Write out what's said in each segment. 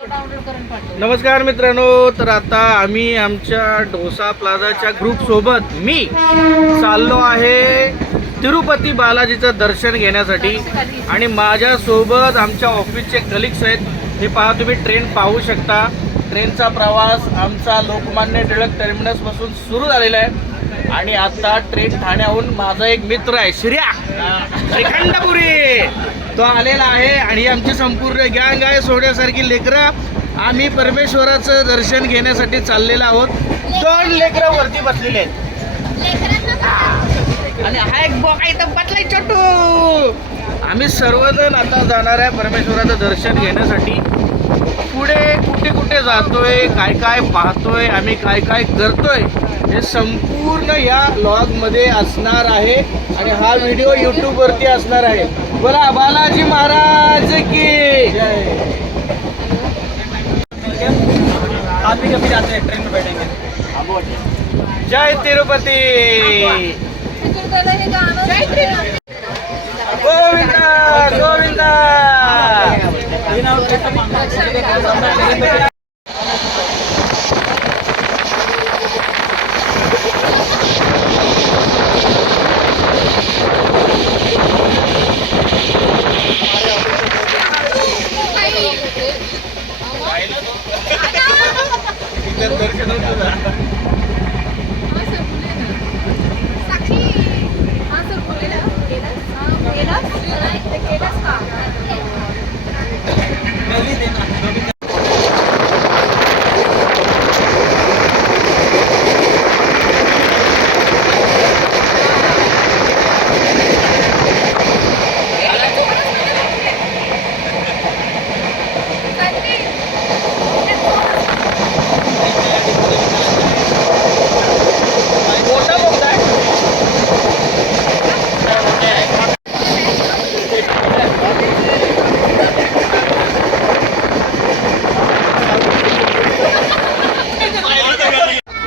नमस्कार मित्रांनो, तर आता आम्ही आमच्या डोसा प्लाझाच्या ग्रुप सोबत मी चाललो आहे तिरुपती बालाजीचं दर्शन घेण्यासाठी आणि माझ्या सोबत आमच्या ऑफिसचे कलिग्स आहेत। हे पहा, तुम्ही ट्रेन पाहू शकता। ट्रेनचा प्रवास आमचा लोकमान्य टिळक टर्मिनस पासून सुरू झालेला आहे आणि आता ट्रेन ठाण्याहून माझा एक मित्र आहे श्रीखंडपुरी, तो आलेला आहे आणि आमची संपूर्ण गँग आहे, सोड्यासारखी लेकरं। आम्ही परमेश्वराचं दर्शन घेण्यासाठी चाललेलो आहोत। 2 लेकरं वरती बसलेले आहेत आणि हा एक बोका इथं बसलाय छोटू। आम्ही सर्वजण आता जाणार आहे परमेश्वराचं दर्शन घेण्यासाठी। पुढे कुठे कुठे जातोय, काय काय पाहतोय, आम्ही काय काय करतोय, हे संपूर्ण या व्लॉगमध्ये असणार आहे आणि हा व्हिडिओ यूट्यूबवरती असणार आहे। बोला बालाजी महाराज की जय। आप भी कभी जाते हैं ट्रेन में बैठेंगे। जय तिरुपति गोविंदा गोविंदा।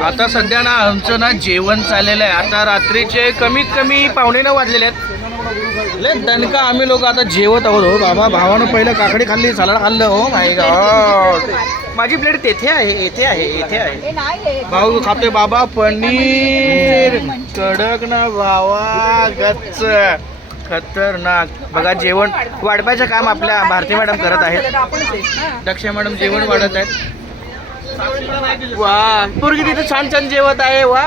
आता सध्या ना आमचं ना जेवण चाललेलं आहे। आता रात्रीचे कमीत कमी 8:45 वाजलेले आहेत। लय दणका आम्ही लोक आता जेवत आहोत। हो बाबा, भावानं पहिलं काकडी खाल्ली, सलाड खाल्लं। हो माय गॉड, माझी प्लेट तेथे आहे, येथे आहे, येथे आहे। भाऊ खातोय बाबा पनीर, कडक ना भावा, गच्च खतरनाक। बघा जेवण वाढवायचं काम आपल्या भारती मॅडम करत आहेत। दक्ष मॅडम जेवण वाढत आहेत। वा, पोरगी तिथे छान छान जेवत आहे। वा,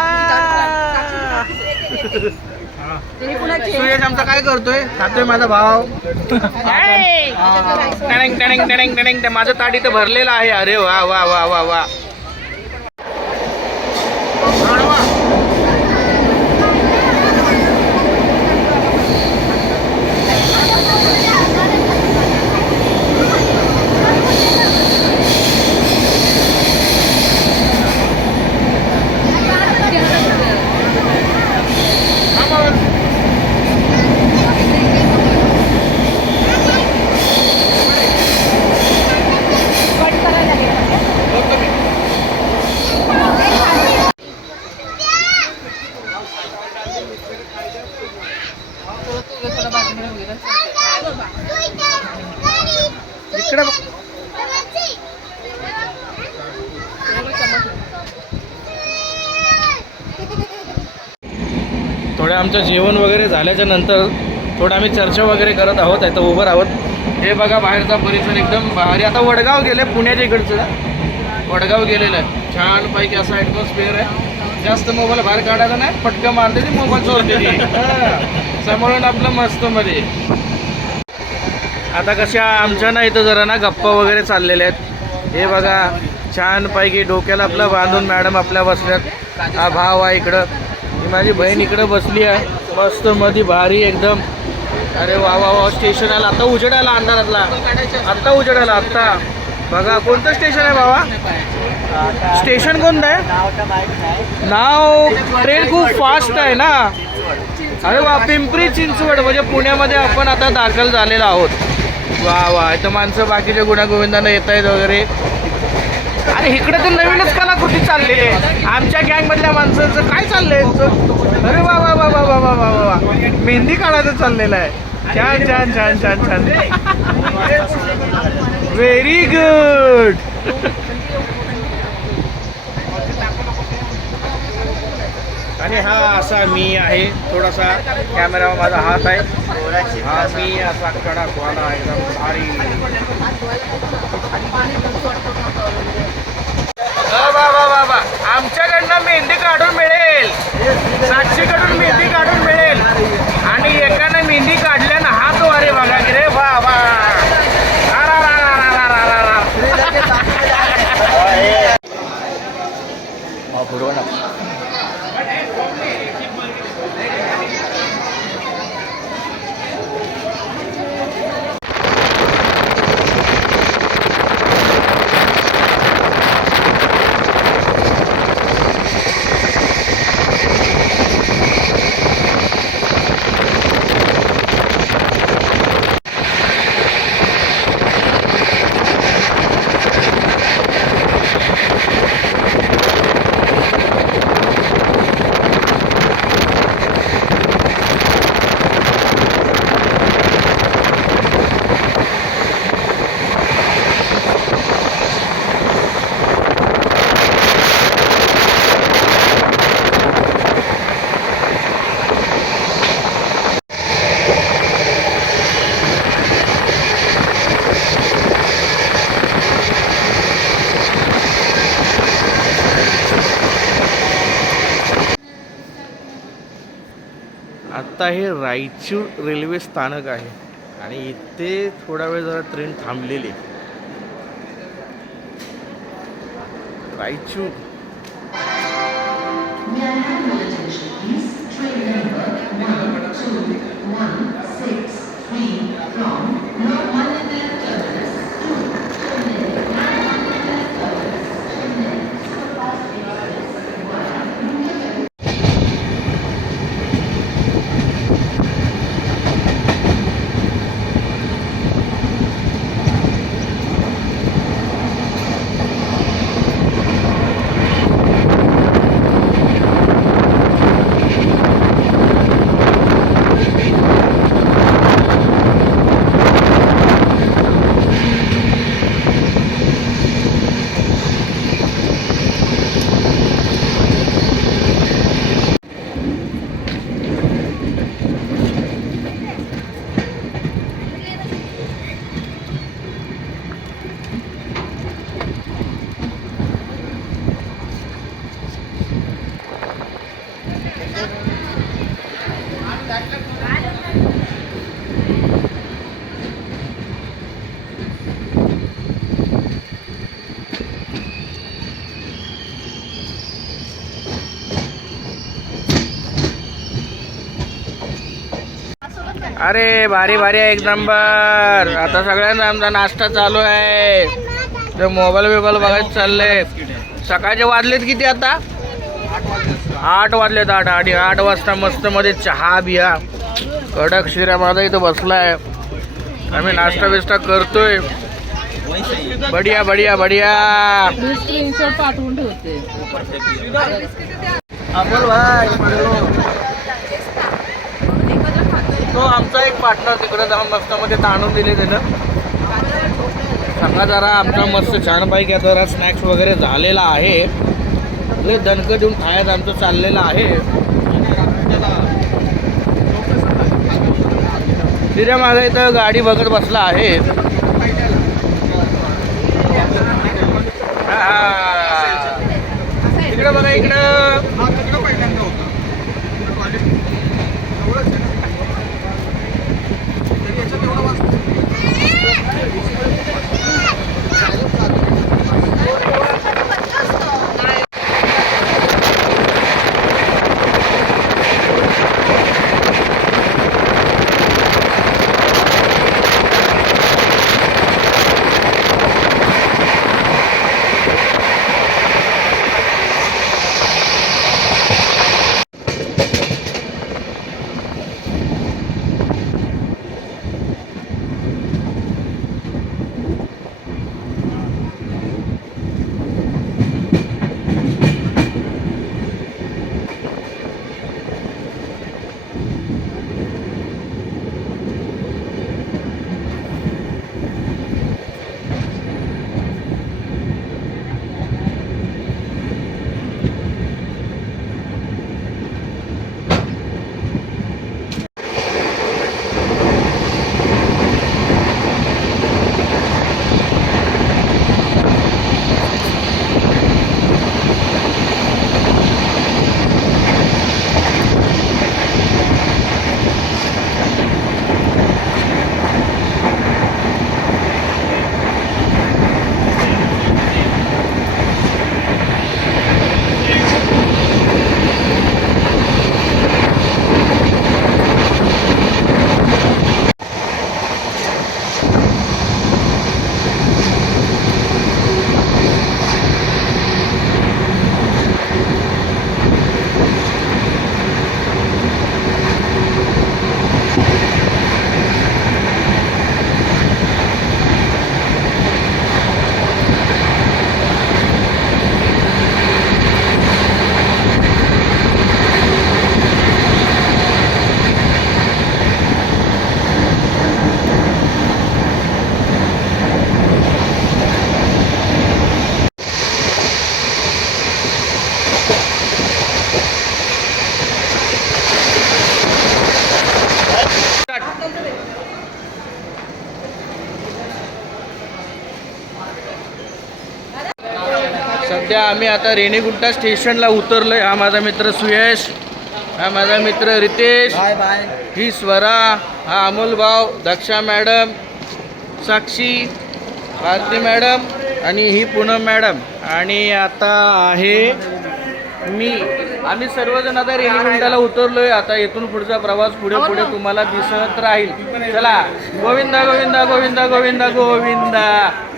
सुयश आमचा काय करतोय? खातोय माझा भाव। टणंग टणंग टणंग टणंग, माझं ताट इथं भरलेलं आहे। अरे वा वा वा वा वा। थोडं आमचं जेवण वगैरे झाल्याच्या नंतर थोडं आम्ही चर्चा वगैरे करत आहोत। आता उभं आहोत। हे बघा बाहेरचा परिसर एकदम भारी। आता वडगाव गेले, पुण्याच्या इकडचं वडगाव गेलेलं आहे। छानपैकी असा ॲटमॉस्फिअर आहे। जास्त मोबाईल बाहेर काढायचा नाही, पटकन मारते ती, मोबाईल चोरते ती समोरून आपलं मस्त मध्ये। आता कशा आमच्या ना इथं जरा ना गप्पा वगैरे चाललेल्या आहेत। हे बघा छानपैकी डोक्याला आपलं बांधून मॅडम आपल्या बसल्यात। हा भाव आहे इकडं, माझी बहीण इकडं बसली आहे मस्त मध्ये भारी एकदम। अरे वा वा वा, स्टेशन आला आता, उजेड आला अंधारातला, आत्ता उजेड आला आत्ता। बघा कोणतं स्टेशन आहे बाबा? स्टेशन कोणतं आहे? नाव ट्रेन खूप फास्ट आहे ना। अरे वा, पिंपरी चिंचवड म्हणजे पुण्यामध्ये आपण आता दाखल झालेलो आहोत। वा वा, इथं माणसं बाकीच्या गुण्यागोविंदानं येत आहेत वगैरे। आणि इकडे तर नवीनच कलाकृती चाललेली आहे आमच्या गँगमधल्या माणसांचं। काय चाललंय? अरे वा वा वा वा वा वा वा वा, मेहंदी काढायचं चाललेलं आहे। छान छान छान छान छान। Very good. आणि हा असा मी आहे, थोडासा कॅमेरा माझा हात आहे, हा मी असा कडकवाला एकदम भारी. बाबा आमच्याकडनं मेहंदी काढून मिळेल, साक्षीकडून मेहंदी काढून मिळेल. आणि एकानं मेहंदी काढल्यानं हात वारे बघा की रे बाबा. आत्ता हे रायचूर रेल्वे स्थानक आहे आणि इथे थोडा वेळ जरा ट्रेन थांबलेली आहे. रायचूर. अरे भारी भारी आहे, एक नंबर. आता सगळ्यांना आमचा नाश्ता चालू आहे. तर मोबाईल बिबाईल बघायचं चाललंय. सकाळचे वाजलेत किती आता? 8 वाजलेत. 8 वाजता मस्त मध्ये चहा बिया कडक शिरा माझा इथं बसलाय. आम्ही नाश्ता बिस्टा करतोय. बढिया बढिया बढिया. पाठवून ठेवते. तो आमचा एक पार्टनर तिकडे जाऊन मस्त मध्ये ताणून दिले त्यानं. सांगा जरा आमचा मस्त छान पैकी आता जरा स्नॅक्स वगैरे झालेला आहे. लय दणक देऊन खायचं आमचं चाललेलं आहे. तिथे माझा इथं गाडी बघत बसला आहे. इकडं बघा इकडं. सध्या आम्ही आता रेणीगुंटा स्टेशनला उतरलोय. हा माझा मित्र सुयश, हा माझा मित्र रितेश, बाय बाय. ही स्वरा, हा अमोल भाऊ, दक्षा मॅडम, साक्षी, भारती मॅडम आणि ही पूनम मॅडम. आणि आता आहे मी. आम्ही सर्वजण आता रेणीगुंटाला उतरलोय. आता इथून पुढचा प्रवास पुढे पुढे तुम्हाला दिसत राहील. चला, गोविंदा गोविंदा गोविंदा गोविंदा गोविंदा.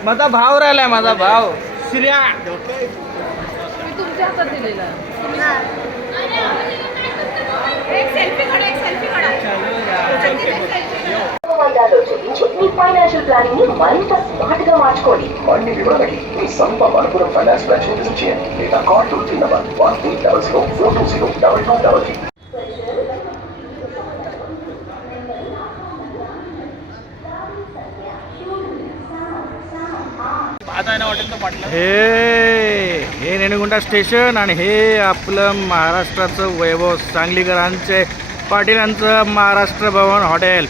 माझा भाव राहिलाय, माझा भाव श्रिया. मी तुमच्या हातात दिलेला एक सेल्फी काढा, एक सेल्फी काढा. వాయిదాలో చెల్లించి మీ ఫైనాన్షియల్ ప్లానింగ్ ని మరింత స్మార్ట్ గా మార్చుకోండి. మరిన్ని వివరాలకి మీ సమీప మనపురం ఫైనాన్స్ బ్రాంచ్ ని విజిట్ చేయండి లేదా కాల్ టోల్ ఫ్రీ నంబర్ 1800 आता आहे ना हॉटेल तर पाटलं. हे रेणीगुंटा स्टेशन आणि हे आपलं महाराष्ट्राचं वैभव सांगलीकरांचे पाटीलांचं महाराष्ट्र भवन हॉटेल.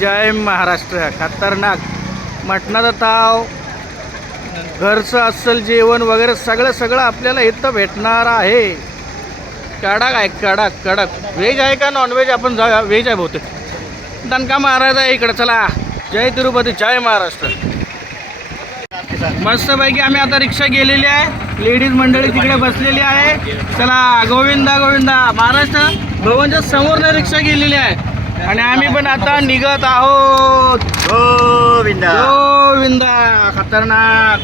जय महाराष्ट्र. खतरनाक मटणाचा ताव, घरचं अस्सल जेवण वगैरे सगळं आपल्याला इथं भेटणार आहे. कडक आहे, कडक कडक. व्हेज आहे का नॉनव्हेज? आपण जाऊया. व्हेज आहे बहुतेक. दणका महाराज आहे इकडं. चला, जय तिरुपती, जय महाराष्ट्र. मस्तपैकी आम्ही आता रिक्षा गेलेली आहे. लेडीज मंडळी तिकडे बसलेली आहे. चला, गोविंदा गोविंदा. महाराष्ट्र भवनच्या समोरनं रिक्षा गेलेली आहे आणि आम्ही पण आता निघत आहोत. गोविंदा. गोविंदा. खतरनाक.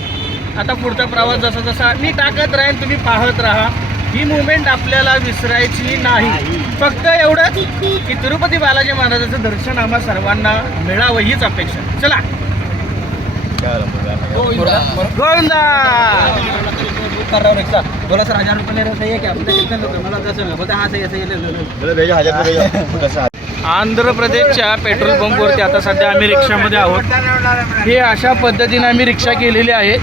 आता पुढचा प्रवास जसा जसा मी टाकत राहीन, तुम्ही पाहत राहा. ही मुवमेंट आपल्याला विसरायची नाही. फक्त एवढंच की तिरुपती बालाजी महाराजाचं दर्शन आम्हा सर्वांना मिळावं हीच अपेक्षा. चला, गोविंदा. कर रहा हूँ रिक्शा. बोला सर 1000 रुपये ले रहे हो, सही है क्या? बोलते कितने लोग हैं? बोला 10 लोग. बोलते हाँ सही है, सही है, ले लो. आंध्र प्रदेशच्या पेट्रोल पंपवरती आता सध्या आम्ही रिक्षामध्ये आहोत. हे अशा पद्धतीने आम्ही रिक्षा केलेली आहे.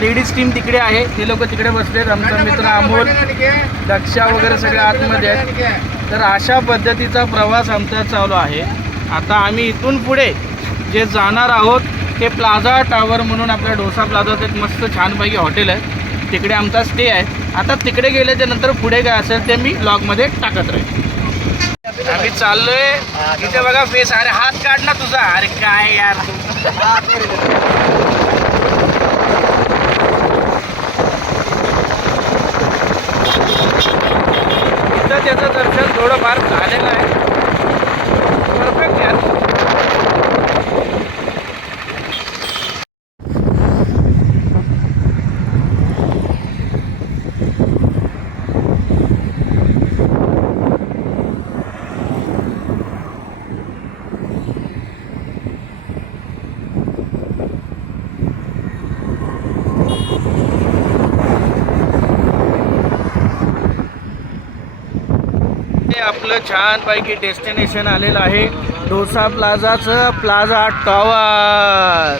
लेडीज टीम तिकडे आहे, हे लोक तिकडे बसलेत. आमचा मित्र अमोल, दक्षा वगैरे सगळे आतमध्ये आहेत. तर अशा पद्धतीचा प्रवास आमचा चालू आहे. आता आम्ही इथून पुढे जे जाणार आहोत ते प्लाझा टावर म्हणून आपल्या डोसा प्लाझाचं एक मस्त छानपैकी हॉटेल आहे. तिकडे आमचा स्टे आहे. आता तिकडे गेल्याच्या नंतर पुढे काय असेल ते मी ब्लॉगमध्ये टाकत राहील. आम्ही चाललोय. इथे बघा फेस. अरे हात काढ ना तुझा. अरे काय यार. इथं त्याचं दर्शन थोडंफार झालेलं आहे. परफेक्ट यार. आपलं छानपैकी डेस्टिनेशन आलेलं आहे. डोसा प्लाझाचं प्लाझा टॉवर.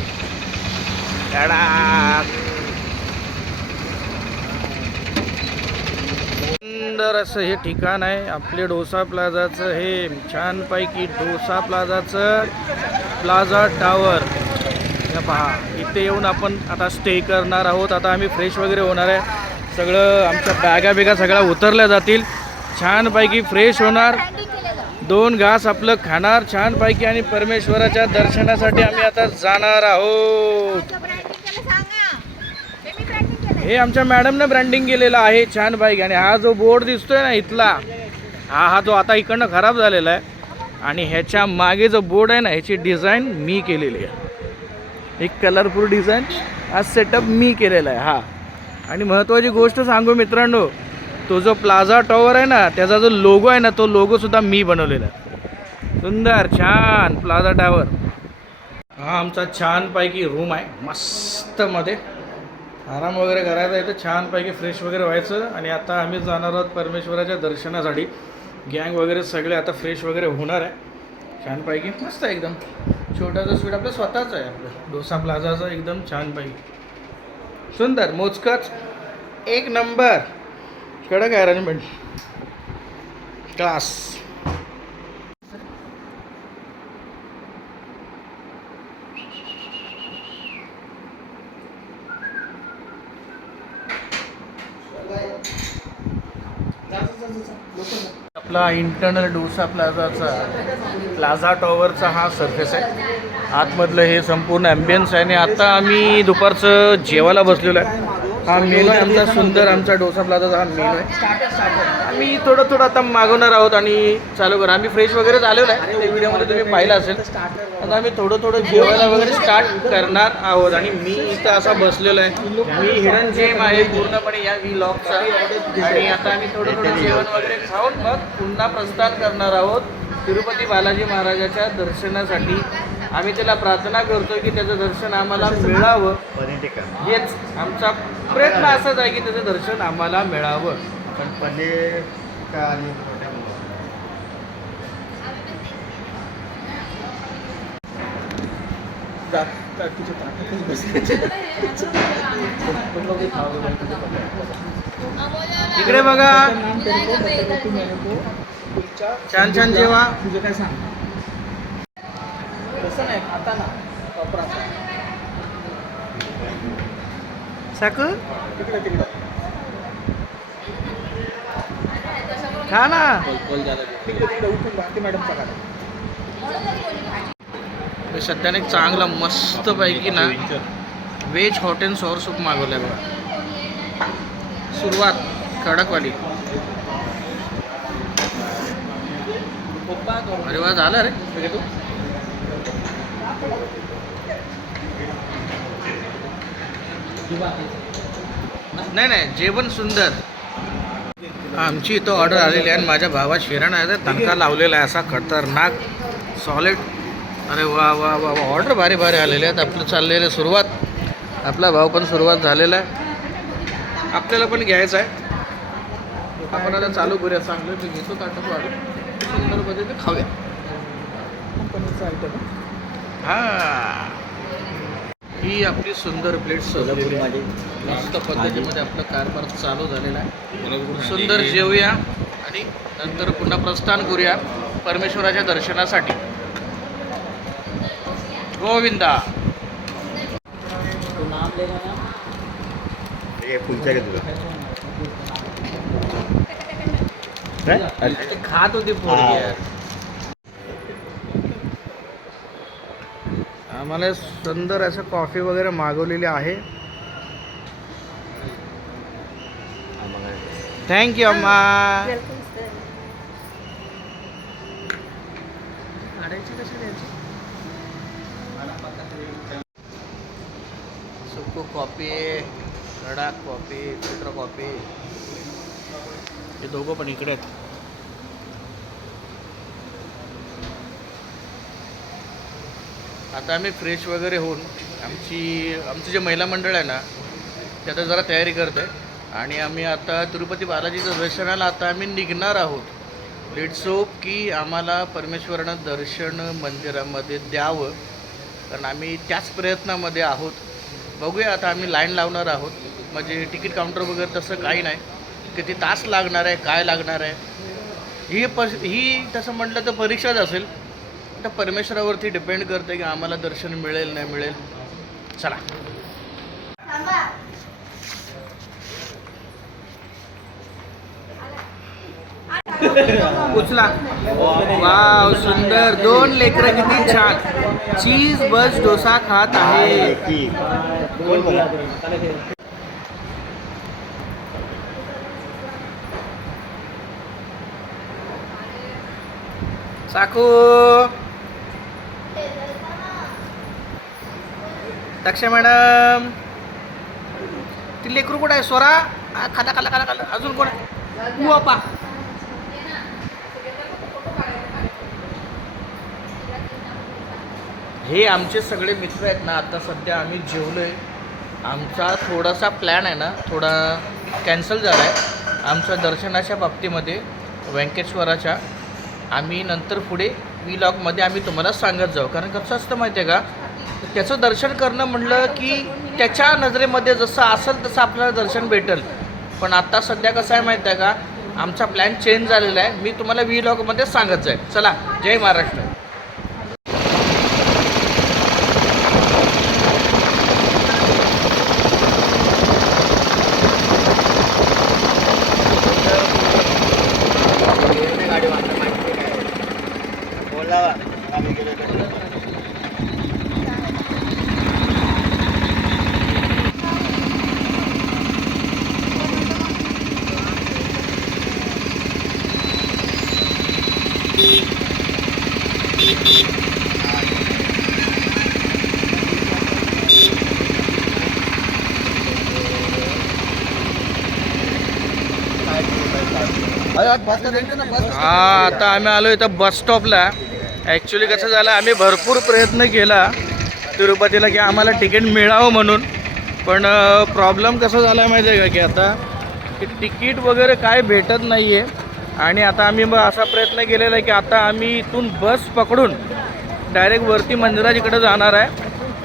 सुंदर असं हे ठिकाण आहे आपले डोसा प्लाझाचं. हे छानपैकी डोसा प्लाझाचं प्लाझा टॉवर. हे पहा, इथे येऊन आपण आता स्टे करणार आहोत. आता आम्ही फ्रेश वगैरे होणार आहे. सगळं आमच्या बॅगा बिगा सगळ्या उतरल्या जातील. छानपैकी फ्रेश होणार. 2 घास आपलं खाणार छानपैकी आणि परमेश्वराच्या दर्शनासाठी आम्ही आता जाणार आहोत. हे आमच्या मॅडमनं ब्रँडिंग केलेलं आहे छानपैकी. आणि हा जो बोर्ड दिसतोय ना इथला, हा जो आता इकडनं खराब झालेला आहे. आणि ह्याच्या मागे जो बोर्ड आहे ना, ह्याची डिझाईन मी केलेली आहे. एक कलरफुल डिझाईन हा सेटअप मी केलेला आहे. हा, आणि महत्त्वाची गोष्ट सांगू मित्रांनो, तो जो प्लाझा टॉवर आहे ना, त्याचा जो लोगो आहे ना, तो लोगोसुद्धा मी बनवलेला आहे. सुंदर छान प्लाझा टॉवर. हा आमचा छानपैकी रूम आहे. मस्तमध्ये आराम वगैरे करायचा आहे. तर छानपैकी फ्रेश वगैरे व्हायचं. आणि आता आम्ही जाणार आहोत परमेश्वराच्या दर्शनासाठी. गँग वगैरे सगळे आता फ्रेश वगैरे होणार आहे. छानपैकी मस्त आहे एकदम. छोटासा स्वीट आपलं स्वतःच आहे. आपलं डोसा प्लाझाचं एकदम छानपैकी सुंदर मोजकच एक नंबर. कडक आहे अरेंजमेंट. क्लास. आपला इंटरनल डोसा प्लाझा टॉवरचा हा सरफेस आहे. आतमधलं हे संपूर्ण ॲम्बियन्स आहे आणि आता आम्ही दुपारचं जेवायला बसलेलो आहे. हा मेनू आहे आमचा सुंदर, आमचा डोसा प्लाझाचा हा मेनू आहे. आम्ही थोडं आता मागवणार आहोत आणि चालू करू. आम्ही फ्रेश वगैरे झालेलो आहे, ते व्हिडिओमध्ये तुम्ही पाहिलं असेल. आता आम्ही थोडं जेवायला वगैरे स्टार्ट करणार आहोत आणि मी इथं असा बसलेलो आहे. मी हिडन जेम आहे पूर्णपणे या व्लॉगचा आणि आता आम्ही थोडं जेवण वगैरे खाऊन मग पुन्हा प्रस्थान करणार आहोत तिरुपती बालाजी महाराजाच्या दर्शनासाठी. आम्ही त्याला प्रार्थना करतोय की त्याचं दर्शन आम्हाला मिळावं. हेच आमचा प्रयत्न असाच आहे की त्याचं दर्शन आम्हाला मिळावं. पण पनीर का आणि इकडे बघा, छान छान जेवा. तुझं काय सांग तसं नाही खाताना वापराचा साकू तिकडे खा ना. तिकडे उठून भारती मॅडमचा काढा. सध्याने एक चांगला मस्त पैकी ना veg hot and sour soup मागवलं बघा. सुरुवात कडकवाली. अरे वा, झालं रे. तू नाही जेवण सुंदर. आमची इथं ऑर्डर आलेली आहे आणि माझ्या भावा शिराणा आहे तंका लावलेला आहे असा खतरनाक सॉलिड. अरे वा वा वा वा, ऑर्डर भारी आलेले आहेत. आपलं चाललेलं सुरुवात, आपला भाव पण सुरुवात झालेला आहे. आपल्याला पण घ्यायचं आहे. आपण आता चालू करूया. चांगलं मी घेतो ताटच वाढू सुंदर पद्धतीने खाऊया. हां, ही आपली सुंदर प्लेट सोलापुरी मस्त पद्धतीमध्ये आपलं कारभार चालू झालेला आहे. सुंदर जेवूया आणि नंतर पुन्हा प्रस्थान करूया परमेश्वराच्या दर्शनासाठी. गोविंदा. खात होती पोरगी यार. आम्हाला सुंदर असं कॉफी वगैरे मागवलेली आहे. थँक्यू अम्मा. सुकू कॉफी, कडक कॉफी, फिल्टर कॉफी. हे दोघं पण इकडे आहेत. आता आम्ही फ्रेश वगैरे होऊन आमची जे महिला मंडळ आहे ना ते आता जरा तयारी करत आहे आणि आम्ही आता तिरुपती बालाजीचं दर्शनाला आता आम्ही निघणार आहोत. लेट्स होप की आम्हाला परमेश्वरानं दर्शन मंदिरामध्ये द्यावं, कारण आम्ही त्याच प्रयत्नामध्ये आहोत. बघूया आता. आम्ही लाईन लावणार आहोत, म्हणजे तिकीट काउंटर वगैरे तसं काही नाही. किती तास लागणार आहे, काय लागणार आहे, ही तसं म्हटलं तर परीक्षाच असेल. तर परमेश्वरावरती डिपेंड करते की आम्हाला दर्शन मिळेल नाही मिळेल. चला. उचला. वाव, सुंदर. 2 लेकरं किती छान चीज बस डोसा खात आहे. साकू, दक्षा मॅडम, ती लेकरू कुठं आहे? स्वरा खाला खाला खाला खाला. अजून कोण आहे? बापा. हे आमचे सगळे मित्र आहेत ना. आता सध्या आम्ही जेवलो आहे. आमचा थोडासा प्लॅन आहे ना थोडा कॅन्सल झाला आहे आमच्या दर्शनाच्या बाबतीमध्ये व्यंकटेश्वराच्या. आम्ही नंतर पुढे व्लॉगमध्ये आम्ही तुम्हाला सांगत जाऊ. कारण कसं असतं माहिती आहे का, त्याचं दर्शन करणं म्हटलं की त्याच्या नजरेमध्ये जसं असेल तसं आपल्याला दर्शन भेटेल. पण आत्ता सध्या कसं आहे माहिती आहे का, आमचा प्लॅन चेंज झालेला आहे. मी तुम्हाला व्लॉगमध्ये सांगत जाईल. चला, जय महाराष्ट्र. हा आता आम्ही आलो इथं बस स्टॉपला. ॲक्च्युली कसं झालं, आम्ही भरपूर प्रयत्न केला तिरुपतीला की आम्हाला तिकीट मिळावं म्हणून, पण प्रॉब्लेम कसा झाला आहे माहिती आहे का, की आता की तिकीट वगैरे काय भेटत नाही आहे. आणि आता आम्ही असा प्रयत्न केलेला आहे की आता आम्ही इथून बस पकडून डायरेक्ट वरती मंदिराकडे जाणार आहे.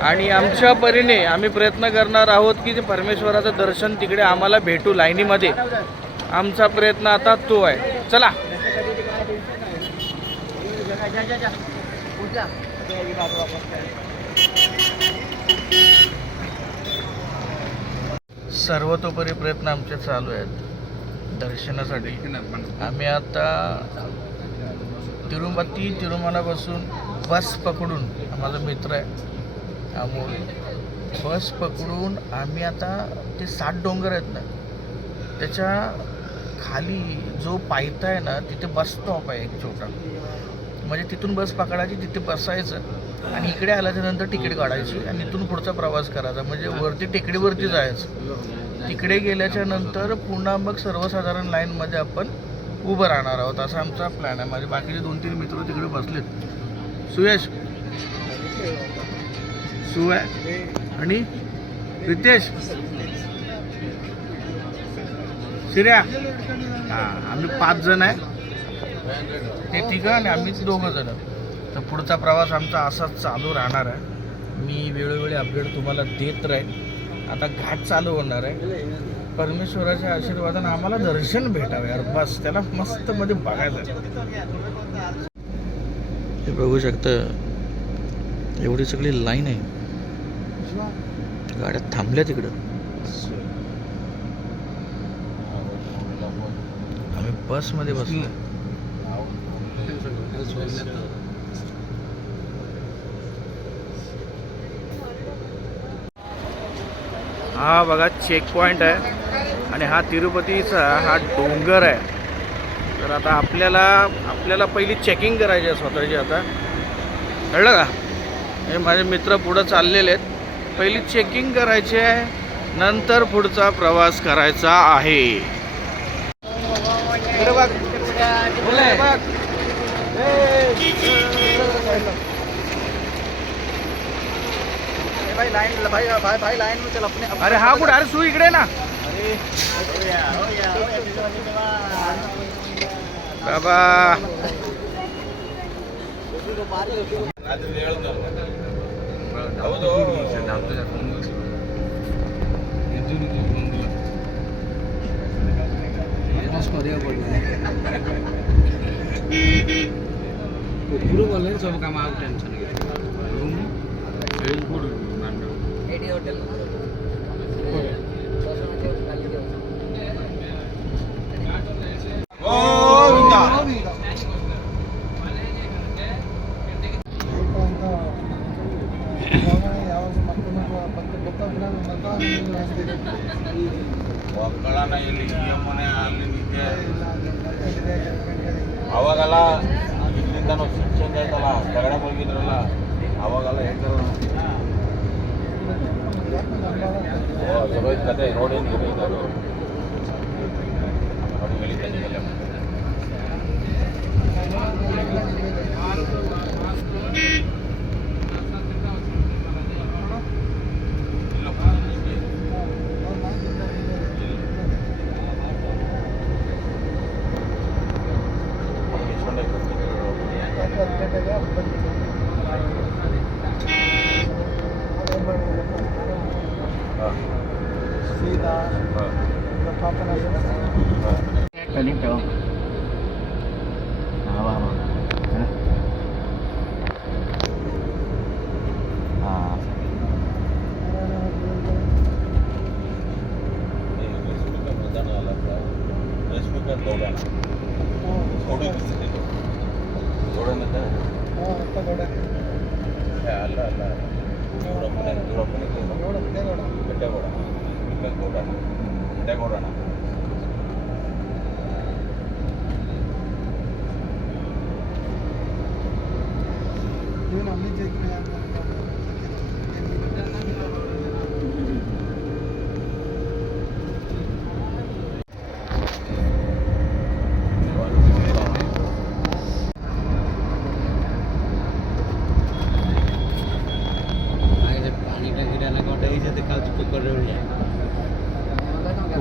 आणि आमच्या परीने आम्ही प्रयत्न करणार आहोत की ते परमेश्वराचं दर्शन तिकडे आम्हाला भेटू लाईनीमध्ये. आमचा प्रयत्न आता तो आहे. चला सर्वतोपरी प्रयत्न आमचे चालू आहेत दर्शनासाठी. आम्ही आता तिरुमलापासून बस पकडून, माझा मित्र आहे अमोल, बस पकडून आम्ही आता ते 7 डोंगर आहेत ना, त्याच्या खाली जो पायथा आहे ना, तिथे बस स्टॉप आहे एक छोटा. म्हणजे तिथून बस पकडायची, तिथे बसायचं आणि इकडे आल्याच्या नंतर तिकीट काढायची आणि इथून पुढचा प्रवास करायचा. म्हणजे वरती टेकडीवरती जायचं. तिकडे गेल्याच्या नंतर पुन्हा मग सर्वसाधारण लाईनमध्ये आपण उभं राहणार आहोत, असा आमचा प्लॅन आहे. माझे बाकीचे 2-3 मित्र तिकडे बसलेत. सुयश, सुय आणि रितेश, शिर्या, हां आम्ही 5 जण आहे. ते 3 आणि आम्ही 2 जण. तर पुढचा प्रवास आमचा असाच चालू राहणार आहे. मी वेळोवेळी अपडेट तुम्हाला देत राहील. आता घाट चालू होणार आहे. परमेश्वराच्या आशीर्वादाने आम्हाला दर्शन भेटावं यार, बस त्याला मस्त मध्ये बघायचं. हे बघू शकता, एवढी सगळी लाईन आहे, गाड्या थांबल्या तिकडं. आम्ही बसमध्ये बसलो. हा बघा चेक पॉईंट आहे आणि हा तिरुपतीचा हा डोंगर आहे. तर आता आपल्याला पहिली चेकिंग करायची आहे स्वतःची. आता कळलं का, हे माझे मित्र पुढं चाललेले आहेत. पहिली चेकिंग करायची आहे, नंतर पुढचा प्रवास करायचा आहे. भाई लाइन में चल अपने. अरे हा कुठं, अरे सू इकडे ना बाबा. गुरु बोल रहे सब काम आउट टेंशन होटल ಅವಾಗೆಲ್ಲ ಇಲ್ಲಿಂದನೂ ಶಿಕ್ಷಣ ಆಯ್ತಲ್ಲ ಕೆಳಗಡೆ ಮುಳುಗಿದ್ರಲ್ಲ ಅವಾಗೆಲ್ಲ ಹೇಳ್ತಾರ ಚಲೋ ಇತ್ತು ಕತೆ ನೋಡಿ ಹೇಳಿದ್ದಾರೆ.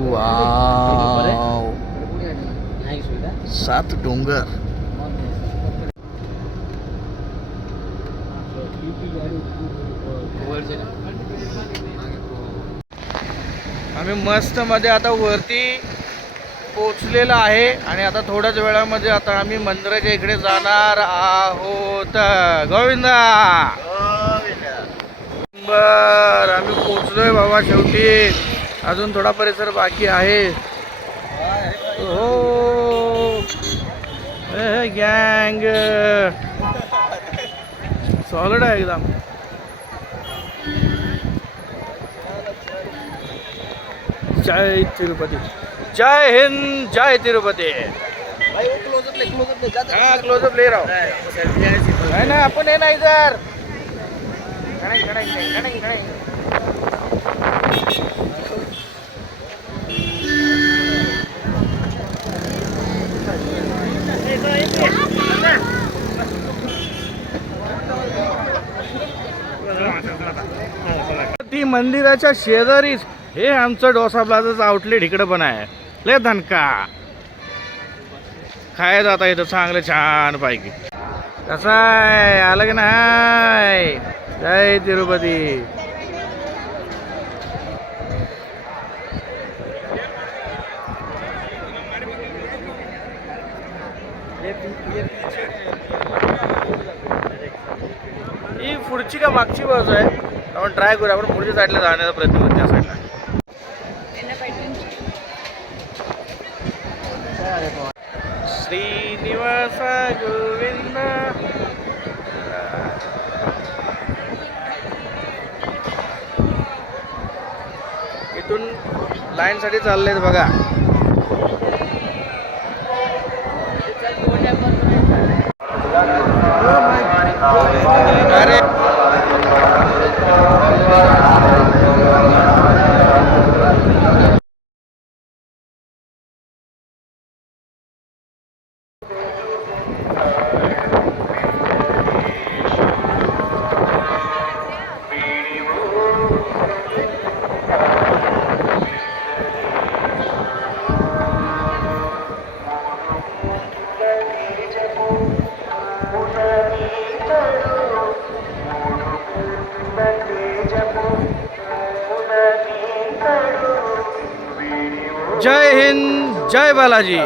वाव, 7 डोंगर. आम्ही मस्त मध्ये आता वरती पोचलेलो आहे आणि आता थोड्याच वेळामध्ये आता आम्ही मंदिराच्या इकडे जाणार आहोत. गोविंदा बर, आम्ही पोचलोय बाबा शेवटी. अजून थोडा परिसर बाकी आहे. हो गँग सॉलिड आहे एकदम. जय तिरुपती, जय हिंद, जय तिरुपती. हाँ क्लोजअप ले रहा हूँ. है ना, अपन है ना इधर. ती मंदिराच्या शेजारीच हे आमचं डोसा प्लाझाचं आउटलेट इकडं पण आहे. लय दणका खाय जाता इथं चांगलं छान पैकी. कसं आहे, आलं की नाही. जय तिरुपती. ही पुढची का मागची बाजू आहे. आपण ट्राय करूया. आपण पुढच्या साईडला जाण्याचा प्रयत्न करू. त्या साईडला श्रीनिवास गोविंद. इथून लाईन साठी चाललेत बघा. अरे जय हिंद, जय बालाजी.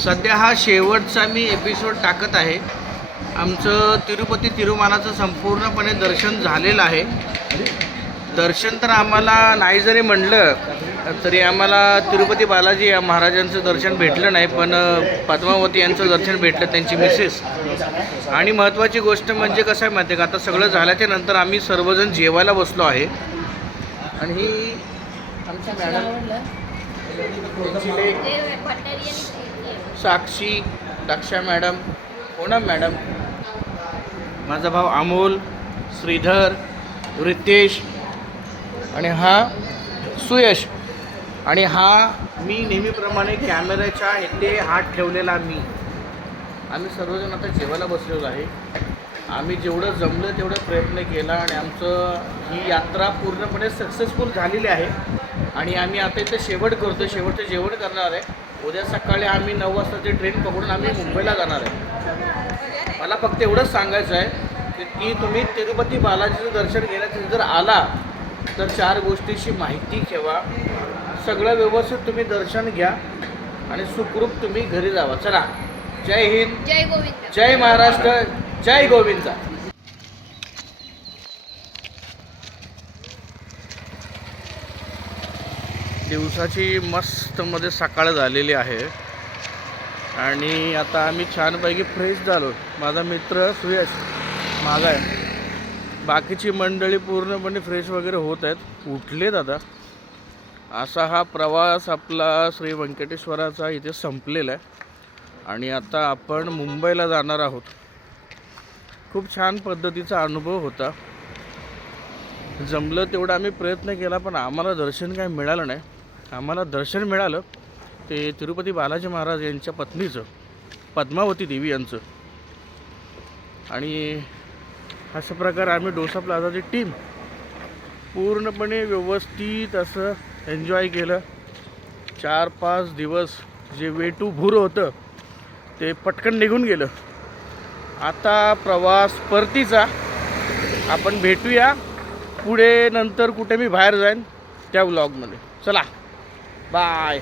सध्या हा शेवटचा मी एपिसोड टाकत आहे. आमचं तिरुपती तिरुमालाचं संपूर्णपणे दर्शन झालेलं आहे. दर्शन तर आम्हाला नाही जरी म्हणलं तरी आम्हाला तिरुपती बालाजी या महाराजांचं दर्शन भेटलं नाही, पण पद्मावती यांचं दर्शन भेटलं, त्यांची मिसेस. आणि महत्त्वाची गोष्ट म्हणजे कसं आहे माहिती आहे का, आता सगळं झाल्याच्या नंतर आम्ही सर्वजण जेवायला बसलो आहे. आणि ही आमच्या मॅडम साक्षी, दक्षा मॅडम, पूनम मॅडम, माझा भाऊ अमोल, श्रीधर, रितेश आणि हा सुयश. आणि हा मी नेहमीप्रमाणे कॅमेऱ्याच्या इथे हात ठेवलेला मी. आम्ही सर्वजण आता जेवायला बसलेलो आहे. आम्ही जेवढं जमलं तेवढं प्रयत्न केला आणि आमचं ही यात्रा पूर्णपणे सक्सेसफुल झालेली आहे आणि आम्ही आता इथे शेवट करतो. शेवटचं जेवण करणार आहे. उद्या सकाळी आम्ही 9 वाजताची ट्रेन पकडून आम्ही मुंबईला जाणार आहे. मला फक्त एवढंच सांगायचं आहे की तुम्ही तिरुपती बालाजीचं दर्शन घेण्यासाठी जर आला तर 4 गोष्टीची माहिती ठेवा. सगळं व्यवस्थित तुम्ही दर्शन घ्या आणि सुखरूप तुम्ही घरी जावा. चला, जय हिंद, जय गोविंद. जय महाराष्ट्र, जय गोविंद. दिवसाची मस्त मध्ये सकाळ झालेली आहे आणि आता आम्ही छानपैकी फ्रेश झालो. माझा मित्र सुयश माझा आहे. बाकीची मंडळी पूर्णपणे फ्रेश वगैरे होत आहेत, उठलेत आता. असा हा प्रवास आपला श्री व्यंकटेश्वराचा इथे संपलेला आहे आणि आता आपण मुंबईला जाणार आहोत. खूप छान पद्धतीचा अनुभव होता. जमलं तेवढा आम्ही प्रयत्न केला पण आम्हाला दर्शन काय मिळालं नाही. आम्हाला दर्शन मिळालं ते तिरुपती बालाजी महाराज यांच्या पत्नीचं, पद्मावती देवी यांचं. आणि अशा प्रकारे आम्ही डोसा प्लाझाची टीम पूर्णपणे व्यवस्थित असं एन्जॉय केलं. 4-5 दिवस जे वेटू भूर होतं ते पटकन निघून गेलं. आता प्रवास परतीचा. आपण भेटूया पुढे, नंतर कुठे मी बाहेर जाईन त्या व्लॉगमध्ये. चला, बाय.